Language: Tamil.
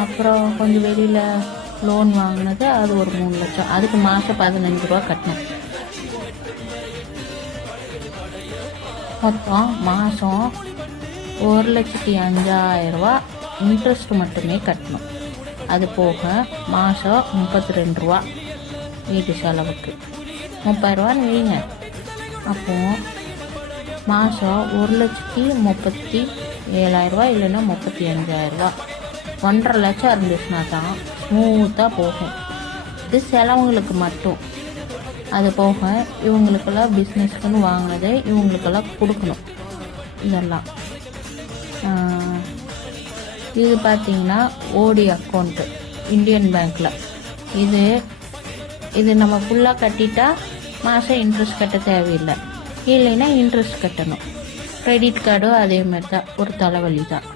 அப்புறம் கொஞ்சம் வெளியில் லோன் வாங்கினது அது ஒரு 3 லட்சம். அதுக்கு மாதம் 15 ரூபா கட்டணும். மொத்தம் மாதம் 1,05,000 ரூபா இன்ட்ரெஸ்ட் மட்டுமே கட்டணும். அது போக மாதம் 32 ரூபா வீட்டு செலவுக்கு. 30,000 ரூபான்னு வைங்க. அப்போது மாதம் 1,37,000 ரூபா இல்லைன்னா 35,000 ரூபா, 1,50,000 லட்சம் இருந்துச்சுன்னா தான் ஸ்மூத்தாக போகும். இது செலவுங்களுக்கு மட்டும். அது போக இவங்களுக்கெல்லாம் பிஸ்னஸ்க்குன்னு வாங்கினது இவங்களுக்கெல்லாம் கொடுக்கணும். இதெல்லாம் இது பார்த்திங்கன்னா ஓடி அக்கௌண்ட்டு இந்தியன் பேங்க்கில். இது நம்ம ஃபுல்லாக கட்டிட்டா மாதம் இன்ட்ரெஸ்ட் கட்ட தேவையில்லை. இல்லைன்னா இன்ட்ரெஸ்ட் கட்டணும். கிரெடிட் கார்டும் அதே மாதிரி தான், ஒரு தலைவலி தான்.